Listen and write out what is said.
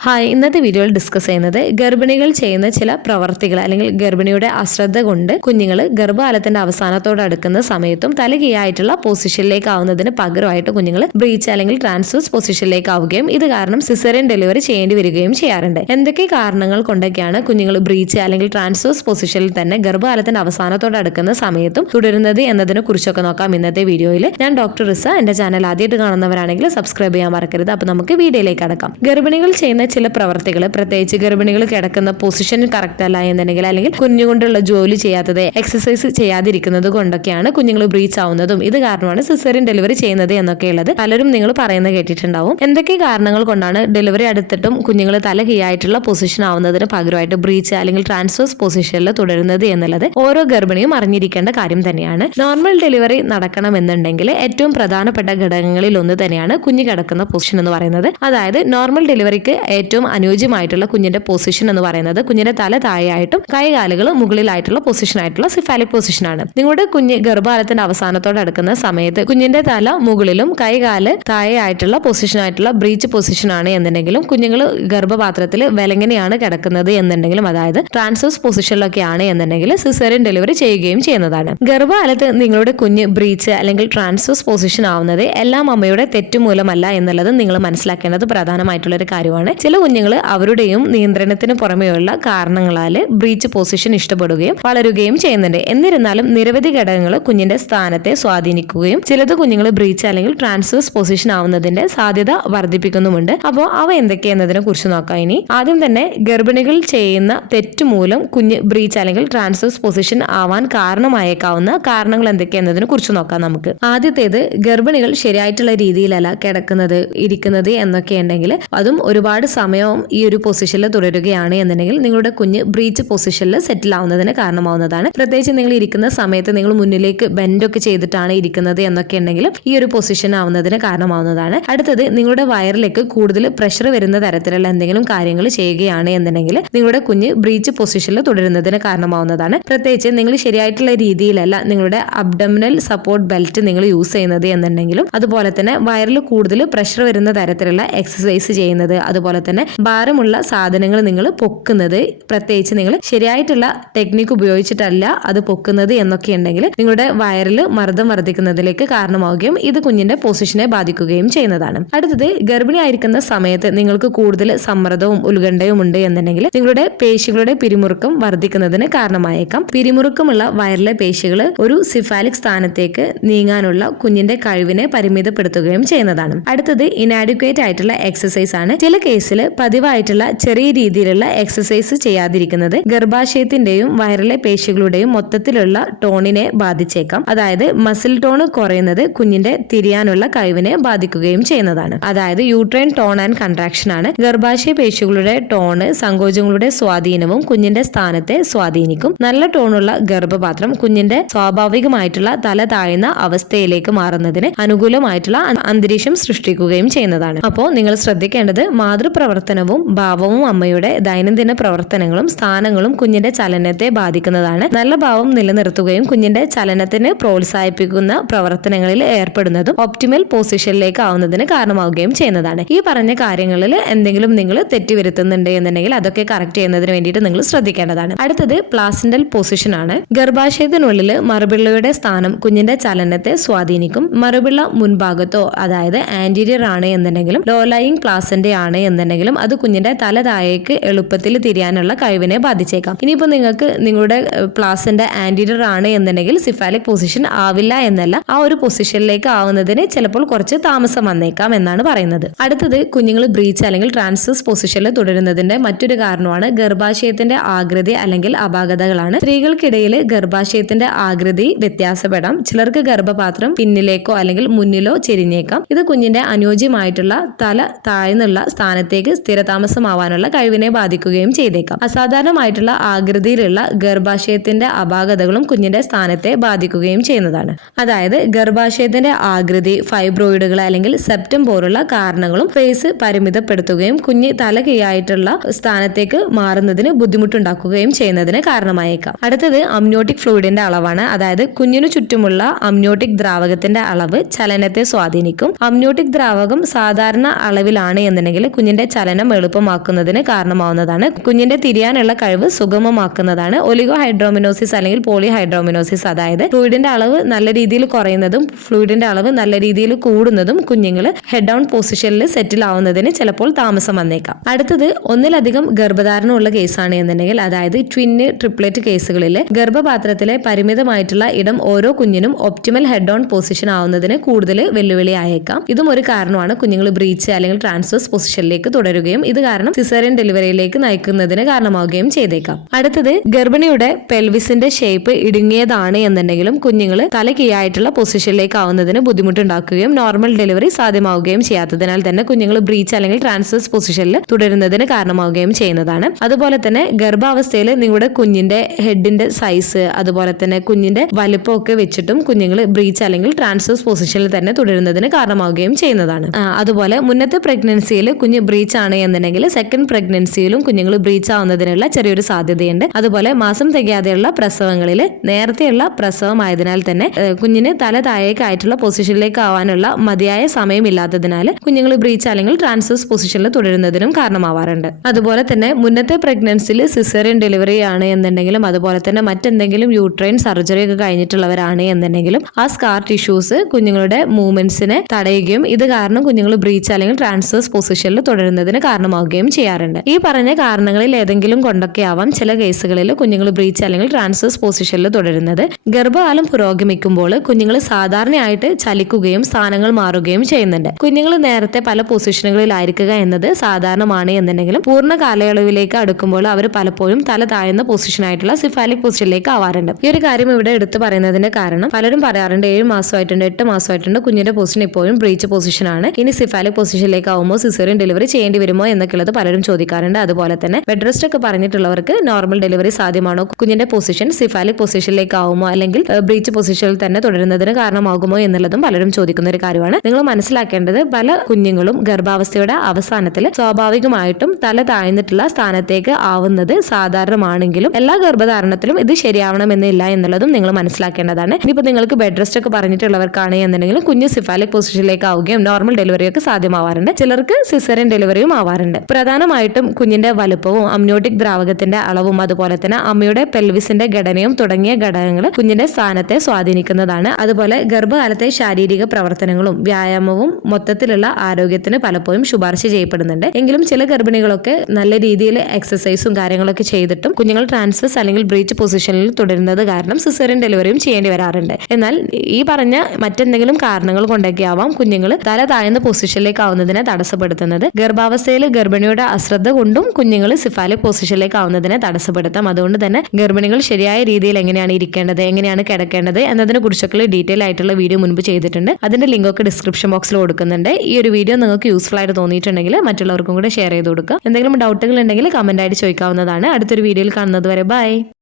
Hi, ഇന്നത്തെ വീഡിയോയിൽ discuss ചെയ്യുന്നത് ഗർഭിണികൾ ചെയ്യുന്ന ചില പ്രവർത്തികൾ അല്ലെങ്കിൽ ഗർഭിണിയുടെ അശ്രദ്ധ കൊണ്ട് കുഞ്ഞുങ്ങൾ ഗർഭകാലത്തിന്റെ അവസാനത്തോട് അടുക്കുന്ന സമയത്തും തലകീഴായിട്ടുള്ള പൊസിഷനിലേക്ക് ആവുന്നതിന് പകരമായിട്ട് കുഞ്ഞുങ്ങൾ ബ്രീച്ച് അല്ലെങ്കിൽ ട്രാൻസ്വേഴ്സ് പൊസിഷനിലേക്ക് ആവുകയും ഇത് കാരണം സിസേറിയൻ ഡെലിവറി ചെയ്യേണ്ടി വരികയും ചെയ്യാറുണ്ട്. എന്തൊക്കെ കാരണങ്ങൾ കൊണ്ടൊക്കെയാണ് കുഞ്ഞുങ്ങൾ ബ്രീച്ച് അല്ലെങ്കിൽ ട്രാൻസ്വേഴ്സ് പൊസിഷനിൽ തന്നെ ഗർഭകാലത്തിന്റെ അവസാനത്തോട് അടുക്കുന്ന സമയത്തും തുടരുന്നത് എന്നതിനെ കുറിച്ചൊക്കെ നോക്കാം ഇന്നത്തെ വീഡിയോയിൽ. ഞാൻ ഡോക്ടർ റിസ. എന്റെ ചാനൽ ആദ്യമായിട്ട് കാണുന്നവരാണെങ്കിൽ സബ്സ്ക്രൈബ് ചെയ്യാൻ മറക്കരുത്. അപ്പൊ നമുക്ക് വീഡിയോയിലേക്ക് അടക്കാം. ഗർഭിണികൾ ചെയ്യുന്ന ചില പ്രവർത്തികൾ, പ്രത്യേകിച്ച് ഗർഭിണികൾ കിടക്കുന്ന പൊസിഷൻ കറക്റ്റ് അല്ല എന്നുണ്ടെങ്കിൽ അല്ലെങ്കിൽ കുഞ്ഞുകൊണ്ടുള്ള ജോലി ചെയ്യാത്തത്, എക്സസൈസ് ചെയ്യാതിരിക്കുന്നത് കൊണ്ടൊക്കെയാണ് കുഞ്ഞുങ്ങൾ ബ്രീച്ച് ആവുന്നതും ഇത് കാരണമാണ് സിസേറിയൻ ഡെലിവറി ചെയ്യുന്നത് എന്നൊക്കെയുള്ളത് പലരും നിങ്ങൾ പറയുന്നത് കേട്ടിട്ടുണ്ടാവും. എന്തൊക്കെ കാരണങ്ങൾ കൊണ്ടാണ് ഡെലിവറി അടുത്തിട്ടും കുഞ്ഞുങ്ങൾ തല കീഴായിട്ടുള്ള പൊസിഷൻ ആവുന്നതിന് പകരമായിട്ട് ബ്രീച്ച് അല്ലെങ്കിൽ ട്രാൻസ്വേഴ്സ് പൊസിഷനിൽ തുടരുന്നത് എന്നുള്ളത് ഓരോ ഗർഭിണിയും അറിഞ്ഞിരിക്കേണ്ട കാര്യം തന്നെയാണ്. നോർമൽ ഡെലിവറി നടക്കണമെന്നുണ്ടെങ്കിൽ ഏറ്റവും പ്രധാനപ്പെട്ട ഘടകങ്ങളിൽ ഒന്ന് തന്നെയാണ് കുഞ്ഞ് കിടക്കുന്ന പൊസിഷൻ എന്ന് പറയുന്നത്. അതായത് നോർമൽ ഡെലിവറിക്ക് ഏറ്റവും അനുയോജ്യമായിട്ടുള്ള കുഞ്ഞിന്റെ പൊസിഷൻ എന്ന് പറയുന്നത് കുഞ്ഞിന്റെ തല താഴെയായിട്ടും കൈകാലുകൾ മുകളിലായിട്ടുള്ള പൊസിഷൻ ആയിട്ടുള്ള സിഫാലിക് പൊസിഷൻ ആണ്. നിങ്ങളുടെ കുഞ്ഞ് ഗർഭകാലത്തിന്റെ അവസാനത്തോട് അടുക്കുന്ന സമയത്ത് കുഞ്ഞിന്റെ തല മുകളിലും കൈകാല് താഴെയായിട്ടുള്ള പൊസിഷൻ ആയിട്ടുള്ള ബ്രീച്ച് പൊസിഷൻ ആണ് എന്നുണ്ടെങ്കിലും കുഞ്ഞുങ്ങൾ ഗർഭപാത്രത്തിൽ വിലങ്ങനെയാണ് കിടക്കുന്നത് എന്നുണ്ടെങ്കിലും അതായത് ട്രാൻസ്വേഴ്സ് പൊസിഷനിലൊക്കെയാണ് എന്നുണ്ടെങ്കിൽ സിസേറിയൻ ഡെലിവറി ചെയ്യുകയും ചെയ്യുന്നതാണ്. ഗർഭകാലത്ത് നിങ്ങളുടെ കുഞ്ഞ് ബ്രീച്ച് അല്ലെങ്കിൽ ട്രാൻസ്വേഴ്സ് പൊസിഷൻ ആവുന്നത് എല്ലാം അമ്മയുടെ തെറ്റുമൂലമല്ല എന്നുള്ളത് നിങ്ങൾ മനസ്സിലാക്കേണ്ടത് പ്രധാനമായിട്ടുള്ള ഒരു കാര്യമാണ്. ചില കുഞ്ഞുങ്ങൾ അവരുടെയും നിയന്ത്രണത്തിന് പുറമെയുള്ള കാരണങ്ങളാൽ ബ്രീച്ച് പൊസിഷൻ ഇഷ്ടപ്പെടുകയും വളരുകയും ചെയ്യുന്നുണ്ട്. എന്നിരുന്നാലും നിരവധി ഘടകങ്ങൾ കുഞ്ഞിന്റെ സ്ഥാനത്തെ സ്വാധീനിക്കുകയും ചിലത് കുഞ്ഞുങ്ങൾ ബ്രീച്ച് അല്ലെങ്കിൽ ട്രാൻസ്വേഴ്സ് പൊസിഷൻ ആവുന്നതിന്റെ സാധ്യത വർദ്ധിപ്പിക്കുന്നുമുണ്ട്. അപ്പോൾ അവ എന്തൊക്കെയെന്നതിനെ കുറിച്ച് നോക്കാം. ഇനി ആദ്യം തന്നെ ഗർഭിണികൾ ചെയ്യുന്ന തെറ്റുമൂലം കുഞ്ഞ് ബ്രീച്ച് അല്ലെങ്കിൽ ട്രാൻസ്വേഴ്സ് പൊസിഷൻ ആവാൻ കാരണമായേക്കാവുന്ന കാരണങ്ങൾ എന്തൊക്കെയെന്നതിനെ കുറിച്ച് നോക്കാം നമുക്ക്. ആദ്യത്തേത്, ഗർഭിണികൾ ശരിയായിട്ടുള്ള രീതിയിലല്ല കിടക്കുന്നത്, ഇരിക്കുന്നത് എന്നൊക്കെ ഉണ്ടെങ്കിൽ അതും ഒരുപാട് സമയവും ഈ ഒരു പൊസിഷനിൽ തുടരുകയാണ് എന്നുണ്ടെങ്കിൽ നിങ്ങളുടെ കുഞ്ഞ് ബ്രീച്ച് പൊസിഷനിൽ സെറ്റിൽ ആവുന്നതിന് കാരണമാവുന്നതാണ്. പ്രത്യേകിച്ച് നിങ്ങൾ ഇരിക്കുന്ന സമയത്ത് നിങ്ങൾ മുന്നിലേക്ക് ബെൻഡൊക്കെ ചെയ്തിട്ടാണ് ഇരിക്കുന്നത് എന്നൊക്കെ ഉണ്ടെങ്കിലും ഈ ഒരു പൊസിഷൻ ആവുന്നതിന് കാരണമാവുന്നതാണ്. അടുത്തത്, നിങ്ങളുടെ വയറിലേക്ക് കൂടുതൽ പ്രഷർ വരുന്ന തരത്തിലുള്ള എന്തെങ്കിലും കാര്യങ്ങൾ ചെയ്യുകയാണ് എന്നുണ്ടെങ്കിൽ നിങ്ങളുടെ കുഞ്ഞ് ബ്രീച്ച് പൊസിഷനിൽ തുടരുന്നതിന് കാരണമാവുന്നതാണ്. പ്രത്യേകിച്ച് നിങ്ങൾ ശരിയായിട്ടുള്ള രീതിയിലല്ല നിങ്ങളുടെ അബ്ഡമിനൽ സപ്പോർട്ട് ബെൽറ്റ് നിങ്ങൾ യൂസ് ചെയ്യുന്നത് എന്നുണ്ടെങ്കിലും അതുപോലെ തന്നെ വയറിൽ കൂടുതൽ പ്രഷർ വരുന്ന തരത്തിലുള്ള എക്സസൈസ് ചെയ്യുന്നത്, അതുപോലെ തന്നെ ഭാരമുള്ള സാധനങ്ങൾ നിങ്ങൾ പൊക്കുന്നത്, പ്രത്യേകിച്ച് നിങ്ങൾ ശരിയായിട്ടുള്ള ടെക്നിക്ക് ഉപയോഗിച്ചിട്ടല്ല അത് പൊക്കുന്നത് എന്നൊക്കെ ഉണ്ടെങ്കിൽ നിങ്ങളുടെ വയറിൽ മർദ്ദം വർദ്ധിക്കുന്നതിലേക്ക് കാരണമാവുകയും ഇത് കുഞ്ഞിന്റെ പൊസിഷനെ ബാധിക്കുകയും ചെയ്യുന്നതാണ്. അടുത്തത്, ഗർഭിണി ആയിരിക്കുന്ന സമയത്ത് നിങ്ങൾക്ക് കൂടുതൽ സമ്മർദ്ദവും ഉത്കണ്ഠയും ഉണ്ട് എന്നുണ്ടെങ്കിൽ നിങ്ങളുടെ പേശികളുടെ പിരിമുറുക്കം വർദ്ധിക്കുന്നതിന് കാരണമായേക്കാം. പിരിമുറുക്കമുള്ള വയറിലെ പേശികൾ ഒരു സിഫാലിക് സ്ഥാനത്തേക്ക് നീങ്ങാനുള്ള കുഞ്ഞിന്റെ കഴിവിനെ പരിമിതപ്പെടുത്തുകയും ചെയ്യുന്നതാണ്. അടുത്തത്, ഇനാഡിക്വേറ്റ് ആയിട്ടുള്ള എക്സസൈസ് ആണ്. ചില കേസിൽ പതിവായിട്ടുള്ള ചെറിയ രീതിയിലുള്ള എക്സസൈസ് ചെയ്യാതിരിക്കുന്നത് ഗർഭാശയത്തിന്റെയും വയറിലെ പേശികളുടെയും മൊത്തത്തിലുള്ള ടോണിനെ ബാധിച്ചേക്കാം. അതായത് മസിൽ ടോൺ കുറയുന്നത് കുഞ്ഞിന്റെ തിരിയാനുള്ള കഴിവിനെ ബാധിക്കുകയും ചെയ്യുന്നതാണ്. അതായത് യൂട്രൈൻ ടോൺ ആൻഡ് കൺട്രാക്ഷൻ ആണ്. ഗർഭാശയ പേശികളുടെ ടോണ് സങ്കോചങ്ങളുടെ സ്വാധീനവും കുഞ്ഞിന്റെ സ്ഥാനത്തെ സ്വാധീനിക്കും. നല്ല ടോണുള്ള ഗർഭപാത്രം കുഞ്ഞിന്റെ സ്വാഭാവികമായിട്ടുള്ള തല താഴ്ന്ന അവസ്ഥയിലേക്ക് മാറുന്നതിന് അനുകൂലമായിട്ടുള്ള അന്തരീക്ഷം സൃഷ്ടിക്കുകയും ചെയ്യുന്നതാണ്. അപ്പോൾ നിങ്ങൾ ശ്രദ്ധിക്കേണ്ടത് മാതൃപ്രവർത്തനവും ഭാവവും അമ്മയുടെ ദൈനംദിന പ്രവർത്തനങ്ങളും സ്ഥാനങ്ങളും കുഞ്ഞിന്റെ ചലനത്തെ ബാധിക്കുന്നതാണ്. നല്ല ഭാവം നിലനിർത്തുകയും കുഞ്ഞിന്റെ ചലനത്തിന് പ്രോത്സാഹിപ്പിക്കുന്ന പ്രവർത്തനങ്ങളിൽ ഏർപ്പെടുന്നതും ഒപ്റ്റിമൽ പൊസിഷനിലേക്ക് ആവുന്നതിന് കാരണമാവുകയും ചെയ്യുന്നതാണ്. ഈ പറഞ്ഞ കാര്യങ്ങളിൽ എന്തെങ്കിലും നിങ്ങൾ തെറ്റുവരുത്തുന്നുണ്ട് എന്നുണ്ടെങ്കിൽ അതൊക്കെ കറക്റ്റ് ചെയ്യുന്നതിന് വേണ്ടിയിട്ട് നിങ്ങൾ ശ്രദ്ധിക്കേണ്ടതാണ്. അടുത്തത്, പ്ലാസന്റൽ പൊസിഷൻ ആണ്. ഗർഭാശയത്തിനുള്ളിൽ മറുപിള്ളയുടെ സ്ഥാനം കുഞ്ഞിന്റെ ചലനത്തെ സ്വാധീനിക്കും. മറുപിള്ള മുൻഭാഗത്തോ അതായത് ആന്റീരിയർ ആണ് എന്നുണ്ടെങ്കിലും ലോലൈങ് പ്ലാസന്റ ആണ് എന്നുണ്ടെങ്കിലും അത് കുഞ്ഞിന്റെ തല താഴേക്ക് എളുപ്പത്തിൽ തിരിയാനുള്ള കഴിവിനെ ബാധിച്ചേക്കാം. ഇനിയിപ്പോൾ നിങ്ങൾക്ക് നിങ്ങളുടെ പ്ലാസന്റ ആന്റീരിയർ ആണ് എന്നുണ്ടെങ്കിൽ സിഫാലിക് പൊസിഷൻ ആവില്ല എന്നല്ല, ആ ഒരു പൊസിഷനിലേക്ക് ആവുന്നതിന് ചിലപ്പോൾ കുറച്ച് താമസം വന്നേക്കാം എന്നാണ് പറയുന്നത്. അടുത്തത്, കുഞ്ഞുങ്ങൾ ബ്രീച്ച് അല്ലെങ്കിൽ ട്രാൻസ്വേഴ്സ് പൊസിഷനിൽ തുടരുന്നതിന്റെ മറ്റൊരു കാരണമാണ് ഗർഭാശയത്തിന്റെ ആകൃതി അല്ലെങ്കിൽ അപാകതകളാണ്. സ്ത്രീകൾക്കിടയിൽ ഗർഭാശയത്തിന്റെ ആകൃതി വ്യത്യാസപ്പെടാം. ചിലർക്ക് ഗർഭപാത്രം പിന്നിലേക്കോ അല്ലെങ്കിൽ മുന്നിലോ ചെരിഞ്ഞേക്കാം. ഇത് കുഞ്ഞിന്റെ അനുയോജ്യമായിട്ടുള്ള തല താഴ്ന്നുള്ള സ്ഥാനത്തേക്ക് സ്ഥിരതാമസമാവാനുള്ള കഴിവിനെ ബാധിക്കുകയും ചെയ്തേക്കാം. അസാധാരണമായിട്ടുള്ള ആകൃതിയിലുള്ള ഗർഭാശയത്തിന്റെ അപാകതകളും കുഞ്ഞിന്റെ സ്ഥാനത്തെ ബാധിക്കുകയും ചെയ്യുന്നതാണ്. അതായത് ഗർഭാശയത്തിന്റെ ആകൃതി, ഫൈബ്രോയിഡുകൾ അല്ലെങ്കിൽ സെപ്റ്റം പോലുള്ള കാരണങ്ങളും ഫേസ് പരിമിതപ്പെടുത്തുകയും കുഞ്ഞ് തല കീഴായിട്ടുള്ള സ്ഥാനത്തേക്ക് മാറുന്നതിന് ബുദ്ധിമുട്ടുണ്ടാക്കുകയും ചെയ്യുന്നതിന് കാരണമായേക്കാം. അടുത്തത്, അമ്നിയോട്ടിക് ഫ്ലൂയിഡിന്റെ അളവാണ്. അതായത് കുഞ്ഞിനു ചുറ്റുമുള്ള അമ്നിയോട്ടിക് ദ്രാവകത്തിന്റെ അളവ് ചലനത്തെ സ്വാധീനിക്കും. അമ്നിയോട്ടിക് ദ്രാവകം സാധാരണ അളവിലാണ് എന്നുണ്ടെങ്കിൽ കുഞ്ഞിന്റെ ചലനം എളുപ്പമാക്കുന്നതിന് കാരണമാവുന്നതാണ്. കുഞ്ഞിന്റെ തിരിയാനുള്ള കഴിവ് സുഗമമാക്കുന്നതാണ്. ഒലിഗോ ഹൈഡ്രോമിനോസിസ് അല്ലെങ്കിൽ പോളി ഹൈഡ്രോമിനോസിസ്, അതായത് ഫ്ലൂയിഡിന്റെ അളവ് നല്ല രീതിയിൽ കുറയുന്നതും ഫ്ലൂയിഡിന്റെ അളവ് നല്ല രീതിയിൽ കൂടുന്നതും കുഞ്ഞുങ്ങൾ ഹെഡ് ഡൗൺ പൊസിഷനിൽ സെറ്റിൽ ആവുന്നതിന് ചിലപ്പോൾ താമസം വന്നേക്കാം. അടുത്തത് ഒന്നിലധികം ഗർഭധാരണമുള്ള കേസാണ് എന്നുണ്ടെങ്കിൽ, അതായത് ട്വിന്ന് ട്രിപ്ലറ്റ് കേസുകളിൽ ഗർഭപാത്രത്തിലെ പരിമിതമായിട്ടുള്ള ഇടം ഓരോ കുഞ്ഞിനും ഒപ്റ്റിമൽ ഹെഡ് ഓൺ പൊസിഷൻ ആവുന്നതിന് കൂടുതൽ വെല്ലുവിളിയായേക്കാം. ഇതും ഒരു കാരണമാണ് കുഞ്ഞുങ്ങൾ ബ്രീച്ച് അല്ലെങ്കിൽ ട്രാൻസ്വേഴ്സ് പൊസിഷനിലേക്ക് തുടരുകയും ഇത് കാരണം സിസേറിയൻ ഡെലിവറിയിലേക്ക് നയിക്കുന്നതിന് കാരണമാവുകയും ചെയ്തേക്കാം. അടുത്തത് ഗർഭിണിയുടെ പെൽവിസിന്റെ ഷേപ്പ് ഇടുങ്ങിയതാണ് എന്നുണ്ടെങ്കിലും കുഞ്ഞുങ്ങൾ തല കീഴായിട്ടുള്ള പൊസിഷനിലേക്ക് ആവുന്നതിന് ബുദ്ധിമുട്ടുണ്ടാക്കുകയും നോർമൽ ഡെലിവറി സാധ്യമാവുകയും ചെയ്യാത്തതിനാൽ തന്നെ കുഞ്ഞുങ്ങൾ ബ്രീച്ച് അല്ലെങ്കിൽ ട്രാൻസ്വേഴ്സ് പൊസിഷനിൽ തുടരുന്നതിന് കാരണമാവുകയും ചെയ്യുന്നതാണ്. അതുപോലെ തന്നെ ഗർഭാവസ്ഥയിൽ നിങ്ങളുടെ കുഞ്ഞിന്റെ ഹെഡിന്റെ സൈസ് അതുപോലെ തന്നെ കുഞ്ഞിന്റെ വലിപ്പമൊക്കെ വെച്ചിട്ടും കുഞ്ഞുങ്ങൾ ബ്രീച്ച് അല്ലെങ്കിൽ ട്രാൻസ്വേഴ്സ് പൊസിഷനിൽ തന്നെ തുടരുന്നതിന് കാരണമാവുകയും ചെയ്യുന്നതാണ്. അതുപോലെ മുന്നത്തെ പ്രഗ്നൻസിയിൽ കുഞ്ഞ് ബ്രീച്ച് ആണ് എന്നുണ്ടെങ്കിൽ സെക്കൻഡ് പ്രഗ്നൻസിയിലും കുഞ്ഞുങ്ങൾ ബ്രീച്ച് ആവുന്നതിനുള്ള ചെറിയൊരു സാധ്യതയുണ്ട്. അതുപോലെ മാസം തികയാതെയുള്ള പ്രസവങ്ങളിൽ നേരത്തെയുള്ള പ്രസവമായതിനാൽ തന്നെ കുഞ്ഞിന് തല താഴേക്കായിട്ടുള്ള പൊസിഷനിലേക്ക് ആവാനുള്ള മതിയായ സമയമില്ലാത്തതിനാൽ കുഞ്ഞുങ്ങൾ ബ്രീച്ച് അല്ലെങ്കിൽ ട്രാൻസ്വേഴ്സ് പൊസിഷനിൽ തുടരുന്നതിനും കാരണമാവാറുണ്ട്. അതുപോലെ തന്നെ മുന്നത്തെ പ്രഗ്നൻസിയിൽ സിസേറിയൻ ഡെലിവറി ആണ് എന്നുണ്ടെങ്കിലും അതുപോലെ തന്നെ മറ്റെന്തെങ്കിലും യൂട്രൈൻ സർജറി ഒക്കെ കഴിഞ്ഞിട്ടുള്ളവരാണ് എന്നുണ്ടെങ്കിലും ആ സ്കാർ ടിഷ്യൂസ് കുഞ്ഞുങ്ങളുടെ മൂവ്മെന്റ്സിനെ തടയുകയും ഇത് കാരണം കുഞ്ഞുങ്ങൾ ബ്രീച്ച് അല്ലെങ്കിൽ ട്രാൻസ്വേഴ്സ് പൊസിഷനിൽ തുടരുന്നതിന് കാരണമാവുകയും ചെയ്യാറുണ്ട്. ഈ പറഞ്ഞ കാരണങ്ങളിൽ ഏതെങ്കിലും കൊണ്ടൊക്കെ ആവാം ചില കേസുകളിൽ കുഞ്ഞുങ്ങൾ ബ്രീച്ച് അല്ലെങ്കിൽ ട്രാൻസ്വേഴ്സ് പൊസിഷനിൽ തുടരുന്നത്. ഗർഭകാലം പുരോഗമിക്കുമ്പോൾ കുഞ്ഞുങ്ങൾ സാധാരണയായിട്ട് ചലിക്കുകയും സ്ഥാനങ്ങൾ മാറുകയും ചെയ്യുന്നുണ്ട്. കുഞ്ഞുങ്ങൾ നേരത്തെ പല പൊസിഷനുകളിലായിരിക്കുക എന്നത് സാധാരണമാണ് എന്നുണ്ടെങ്കിലും പൂർണ്ണ കാലയളവിലേക്ക് അടുക്കുമ്പോൾ അവർ പലപ്പോഴും തല താഴ്ന്ന പൊസിഷനായിട്ടുള്ള സിഫാലിക് പൊസിഷനിലേക്ക് ആവാറുണ്ട്. ഈ ഒരു കാര്യം ഇവിടെ എടുത്തു പറയുന്നതിന്റെ കാരണം പലരും പറയാറുണ്ട് 7 മാസമായിട്ടുണ്ട് 8 മാസമായിട്ടുണ്ട് കുഞ്ഞിന്റെ പൊസിഷൻ ഇപ്പോഴും ബ്രീച്ച് പൊസിഷനാണ്, ഇനി സിഫാലിക് പൊസിഷനിലേക്ക് ആവുമ്പോൾ സിസേറിയൻ ഡെലിവറി ചെയ്യേണ്ടി വരുമോ എന്നൊക്കെയുള്ളത് പലരും ചോദിക്കാറുണ്ട്. അതുപോലെ തന്നെ ബെഡ് റെസ്റ്റ് ഒക്കെ പറഞ്ഞിട്ടുള്ളവർക്ക് നോർമൽ ഡെലിവറി സാധ്യമാണോ, കുഞ്ഞിന്റെ പൊസിഷൻ സിഫാലിക് പൊസിഷനിലേക്ക് ആവുമോ അല്ലെങ്കിൽ ബ്രീച്ച് പൊസിഷനിൽ തന്നെ തുടരുന്നതിന് കാരണമാകുമോ എന്നുള്ളതും പലരും ചോദിക്കുന്ന ഒരു കാര്യമാണ്. നിങ്ങൾ മനസ്സിലാക്കേണ്ടത് പല കുഞ്ഞുങ്ങളും ഗർഭാവസ്ഥയുടെ അവസാനത്തിൽ സ്വാഭാവികമായിട്ടും തല താഴ്ന്നിട്ടുള്ള സ്ഥാനത്തേക്ക് ആവുന്നത് സാധാരണമാണെങ്കിലും എല്ലാ ഗർഭധാരണത്തിലും ഇത് ശരിയാവണമെന്നില്ല എന്നുള്ളതും നിങ്ങൾ മനസ്സിലാക്കേണ്ടതാണ്. ഇനിയിപ്പോൾ നിങ്ങൾക്ക് ബെഡ് റെസ്റ്റ് ഒക്കെ പറഞ്ഞിട്ടുള്ളവർക്കാണ് എന്നുണ്ടെങ്കിലും കുഞ്ഞ് സിഫാലിക് പൊസിഷനിലേക്ക് ആവുകയും നോർമൽ ഡെലിവറിയൊക്കെ സാധ്യമാവാറുണ്ട്. ചിലർക്ക് സിസേറിയൻ ഡെലിവറിയും ആവാറുണ്ട്. പ്രധാനമായിട്ടും കുഞ്ഞിന്റെ വലുപ്പവും അമ്നിയോട്ടിക് ദ്രാവകത്തിന്റെ അളവും അതുപോലെ തന്നെ അമ്മയുടെ പെൽവിസിന്റെ ഘടനയും തുടങ്ങിയ ഘടകങ്ങൾ കുഞ്ഞിന്റെ സ്ഥാനത്തെ സ്വാധീനിക്കുന്നതാണ്. അതുപോലെ ഗർഭകാലത്തെ ശാരീരിക പ്രവർത്തനങ്ങളും വ്യായാമവും മൊത്തത്തിലുള്ള ആരോഗ്യത്തിന് പലപ്പോഴും ശുപാർശ ചെയ്യപ്പെടുന്നുണ്ട്. എങ്കിലും ചില ഗർഭിണികളൊക്കെ നല്ല രീതിയിൽ എക്സസൈസും കാര്യങ്ങളൊക്കെ ചെയ്തിട്ടും കുഞ്ഞുങ്ങൾ ട്രാൻസ്വേഴ്സ് അല്ലെങ്കിൽ ബ്രീച്ച് പൊസിഷനിൽ തുടരുന്നത് കാരണം സിസേറിയൻ ഡെലിവറിയും ചെയ്യേണ്ടി വരാറുണ്ട്. എന്നാൽ ഈ പറഞ്ഞ മറ്റെന്തെങ്കിലും കാരണങ്ങൾ കൊണ്ടൊക്കെ ആവാം കുഞ്ഞുങ്ങൾ തല താഴ്ന്ന പൊസിഷനിലേക്ക് ആവുന്നതിനെ തടസ്സപ്പെടുത്തുന്നത്. ഗർഭാവസ്ഥയിൽ ഗർഭിണിയുടെ അശ്രദ്ധ കൊണ്ടും കുഞ്ഞുങ്ങൾ സിഫാലിക് പൊസിഷനിലേക്ക് ആവുന്നതിനെ തടസ്സപ്പെടുത്താം. അതുകൊണ്ട് തന്നെ ഗർഭിണികൾ ശരിയായ രീതിയിൽ എങ്ങനെയാണ് ഇരിക്കേണ്ടത്, എങ്ങനെയാണ് കിടക്കേണ്ടത് എന്നതിനെ കുറിച്ചൊക്കെ ഡീറ്റെയിൽ ആയിട്ടുള്ള വീഡിയോ മുൻപ് ചെയ്തിട്ടുണ്ട്. അതിന്റെ ലിങ്ക് ഒക്കെ ഡിസ്ക്രിപ്ഷൻ ബോക്സിൽ കൊടുക്കുന്നുണ്ട്. ഈ ഒരു വീഡിയോ നിങ്ങൾക്ക് യൂസ്ഫുൾ ആയിട്ട് തോന്നിയിട്ടുണ്ടെങ്കിൽ മറ്റുള്ളവർക്കും കൂടെ ഷെയർ ചെയ്ത് കൊടുക്കുക. എന്തെങ്കിലും ഡൗട്ടുകൾ ഉണ്ടെങ്കിൽ കമന്റ് ആയിട്ട് ചോദിക്കാവുന്നതാണ്. അടുത്തൊരു വീഡിയോയിൽ കാണുന്നത് വരെ ബൈ.